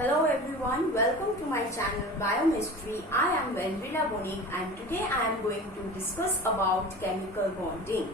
Hello everyone, welcome to my channel Biomystery. I am Vendrila Boning and today I am going to discuss about chemical bonding.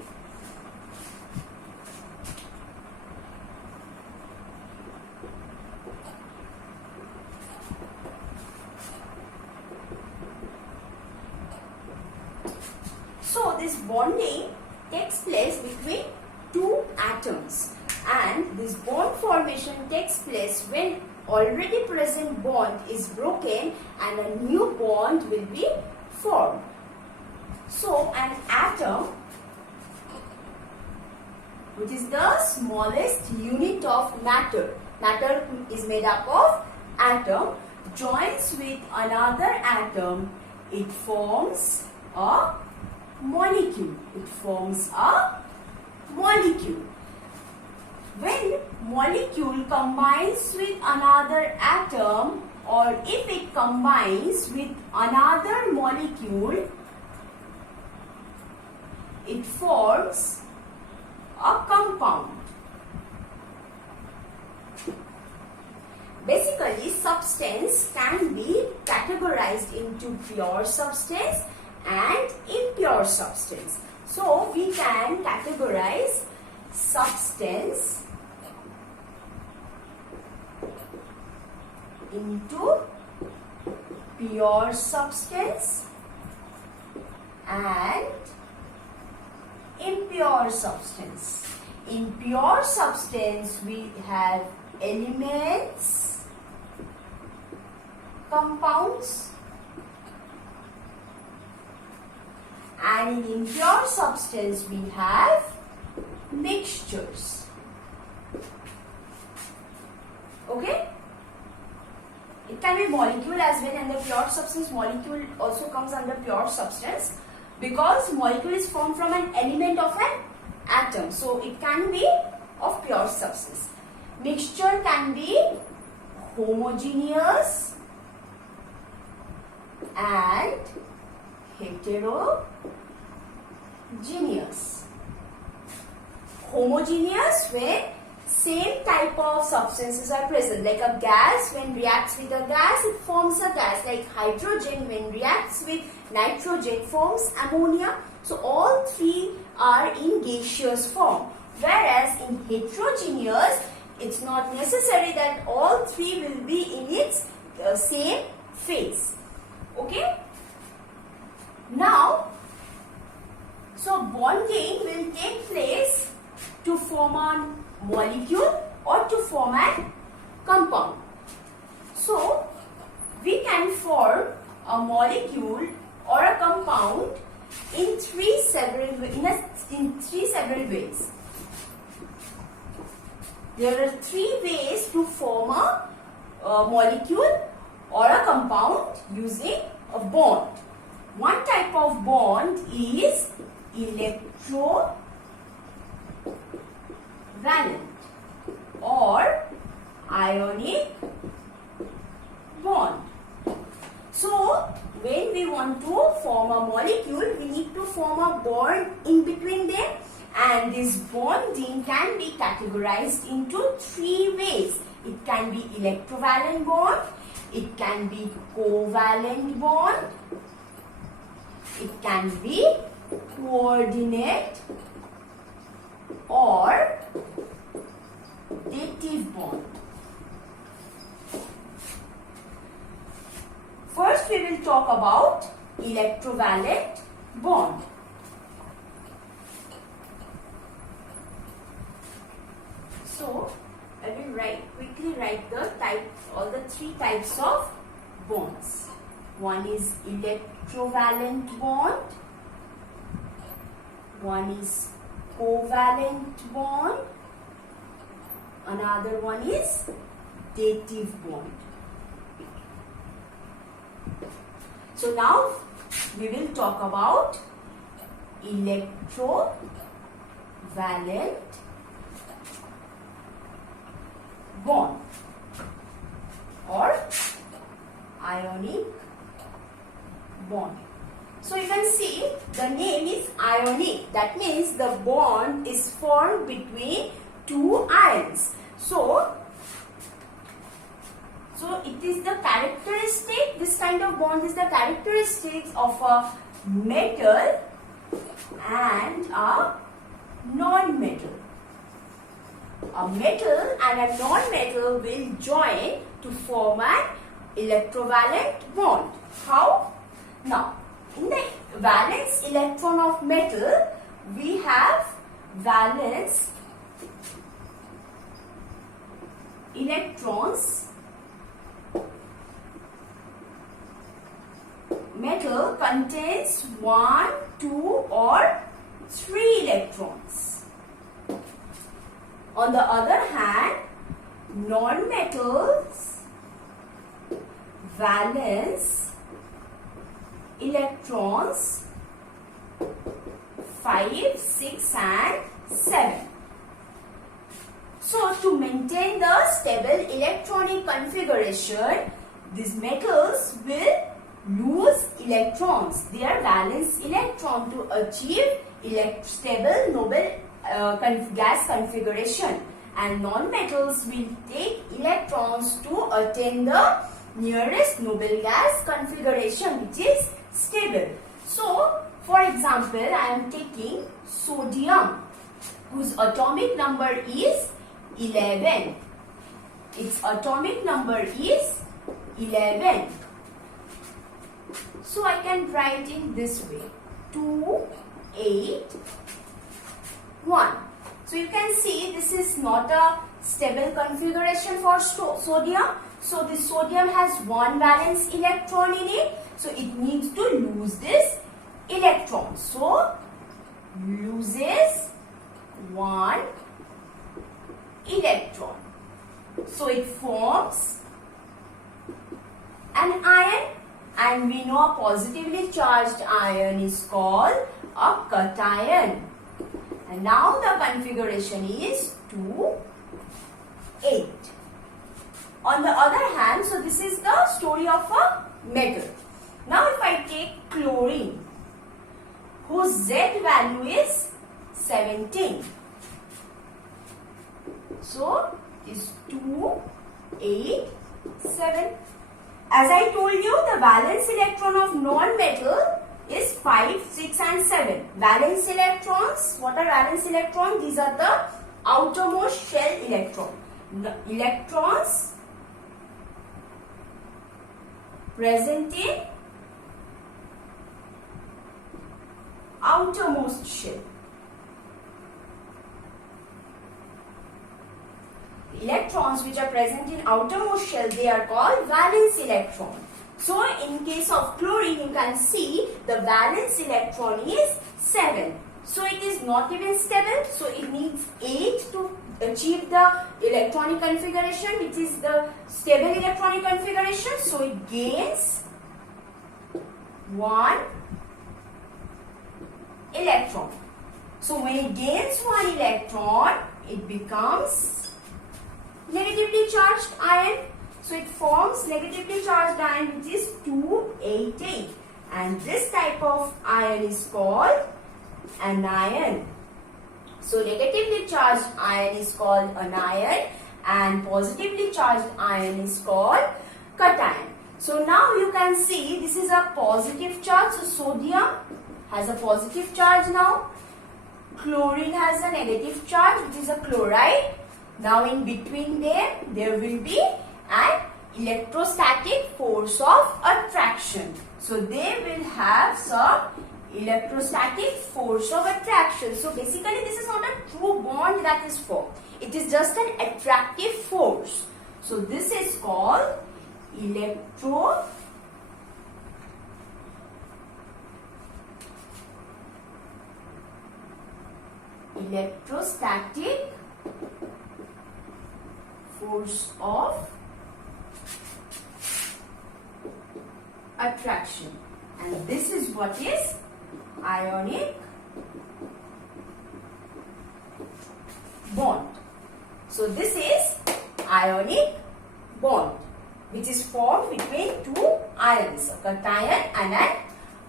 So this bonding takes place between two atoms, and this bond formation takes place when already present bond is broken and a new bond will be formed. So an atom, which is the smallest unit of matter is made up of atom, joins with another atom, it forms a molecule. When molecule combines with another atom, or if it combines with another molecule, it forms a compound. Basically, substance can be categorized into pure substance and impure substance. So we can categorize substance into pure substance and impure substance. In pure substance we have elements, compounds, and in impure substance we have mixtures. Okay? It can be molecule as well, and the pure substance molecule also comes under pure substance because molecule is formed from an element of an atom. So it can be of pure substance. Mixture can be homogeneous and heterogeneous. Homogeneous when same type of substances are present, like a gas when reacts with a gas it forms a gas, like hydrogen when reacts with nitrogen forms ammonia. So all three are in gaseous form, whereas in heterogeneous it's not necessary that all three will be in its same phase. Okay, now so bonding will take place to form a molecule or to form a compound. So we can form a molecule or a compound in three several ways. There are three ways to form a molecule or a compound using a bond. One type of bond is electrovalent or ionic bond. So when we want to form a molecule, we need to form a bond in between them, and this bonding can be categorized into three ways. It can be electrovalent bond, it can be covalent bond, it can be coordinate or dative bond. First we will talk about electrovalent bond. So I will quickly write all the three types of bonds. One is electrovalent bond, one is covalent bond, another one is dative bond. So now we will talk about electrovalent bond or ionic bond. So you can see the name is ionic. That means the bond is formed between two ions. So it is the characteristic, this kind of bond is the characteristics of a metal and a non-metal. A metal and a non-metal will join to form an electrovalent bond. How? Now, in the valence electron of metal, we have valence electrons. Metal contains 1, 2 or 3 electrons. On the other hand, non-metals valence electrons 5, 6 and 7. So to maintain the stable electronic configuration, these metals will lose electrons, their valence electron, to achieve stable noble gas configuration, and non-metals will take electrons to attain the nearest noble gas configuration, which is stable. So, for example, I am taking sodium, whose atomic number is 11. Its atomic number is 11. So I can write in this way: 2, 8, 1. So you can see this is not a stable configuration for sodium. So this sodium has 1 valence electron in it. So it needs to lose this electron. So loses 1 electron. So it forms an ion, and we know a positively charged ion is called a cation. And now the configuration is 2, 8. On the other hand, so this is the story of a metal. Now if I take chlorine, whose Z value is 17. So is 2, 8, 7. As I told you, the valence electron of non-metal is 5, 6 and 7. Valence electrons, what are valence electrons? These are the outermost shell electron. Electrons present in outermost shell. Electrons which are present in outermost shell, they are called valence electron. So in case of chlorine, you can see the valence electron is 7. So it is not even stable. So it needs 8 to achieve the electronic configuration, which is the stable electronic configuration. So it gains 1 electron. So when it gains 1 electron, it becomes negatively charged ion. So it forms negatively charged ion, which is 288. And this type of ion is called anion. So negatively charged ion is called anion, and positively charged ion is called cation. So now you can see this is a positive charge. So sodium has a positive charge now. Chlorine has a negative charge, which is a chloride. Now in between them, there will be an electrostatic force of attraction. So they will have some electrostatic force of attraction. So basically this is not a true bond that is formed. It is just an attractive force. So this is called electrostatic force of attraction, and this is what is ionic bond. So this is ionic bond, which is formed between two ions, a cation and an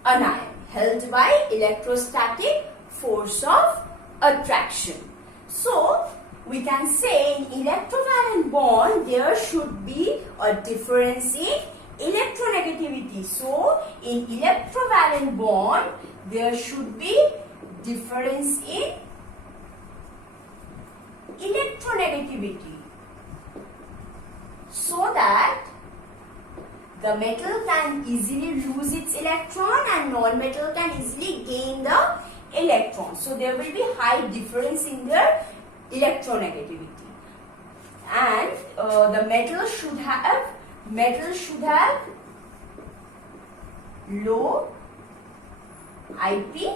anion, held by electrostatic force of attraction. So we can say in electrovalent bond there should be a difference in electronegativity. So in electrovalent bond there should be difference in electronegativity, so that the metal can easily lose its electron and non-metal can easily gain the electron. So there will be high difference in their electronegativity, and the metal should have low IP,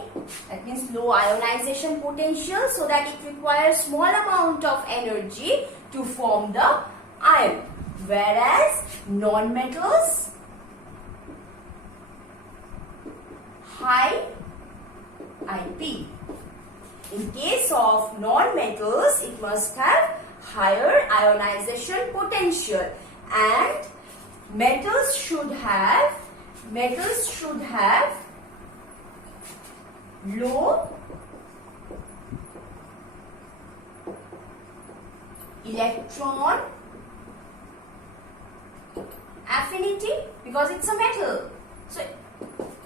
that means low ionization potential, so that it requires small amount of energy to form the ion, whereas non-metals high IP. In case of non-metals, it must have higher ionization potential, and metals should have low electron affinity, because it's a metal. So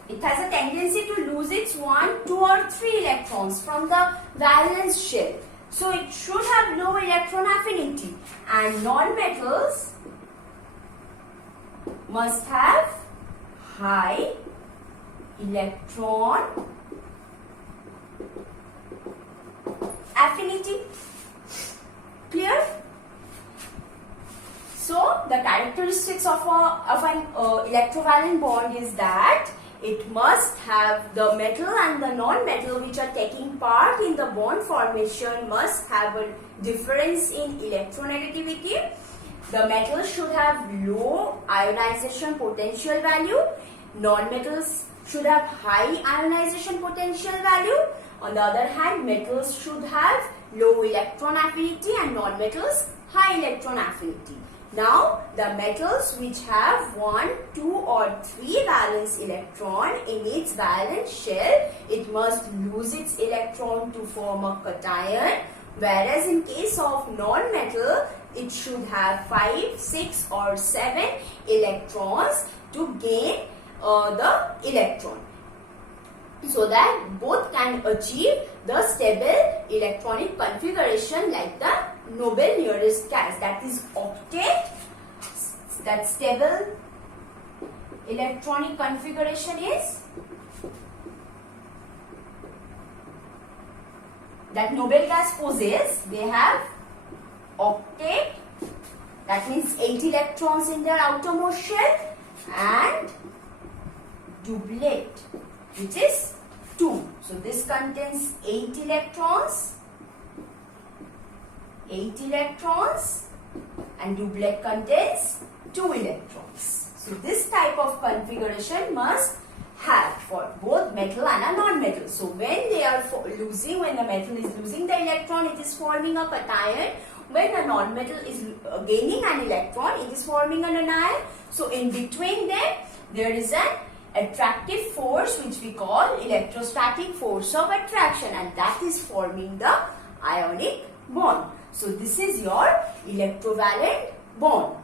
it has a tendency to lose its 1, 2 or 3 electrons from the valence shell. So it should have low electron affinity, and non-metals must have high electron affinity. Clear? So the characteristics of an electrovalent bond is that it must have the metal and the non-metal which are taking part in the bond formation must have a difference in electronegativity. The metal should have low ionization potential value. Non-metals should have high ionization potential value. On the other hand, metals should have low electron affinity and non-metals high electron affinity. Now, the metals which have 1, 2 or 3 valence electron in its valence shell, it must lose its electron to form a cation, whereas in case of non-metal, it should have 5, 6 or 7 electrons to gain the electron, so that both can achieve the stable electronic configuration like the noble nearest gas, that is octet. That stable electronic configuration is that noble gas possess. They have octet, that means 8 electrons in their outermost shell, and doublet, which is 2. So this contains 8 electrons, and doublet contains 2 electrons. So this type of configuration must have for both metal and a non-metal. So when they are losing, when the metal is losing the electron, it is forming a cation. When the non-metal is gaining an electron, it is forming an anion. So in between them, there is an attractive force which we call electrostatic force of attraction, and that is forming the ionic bond. So this is your electrovalent bond.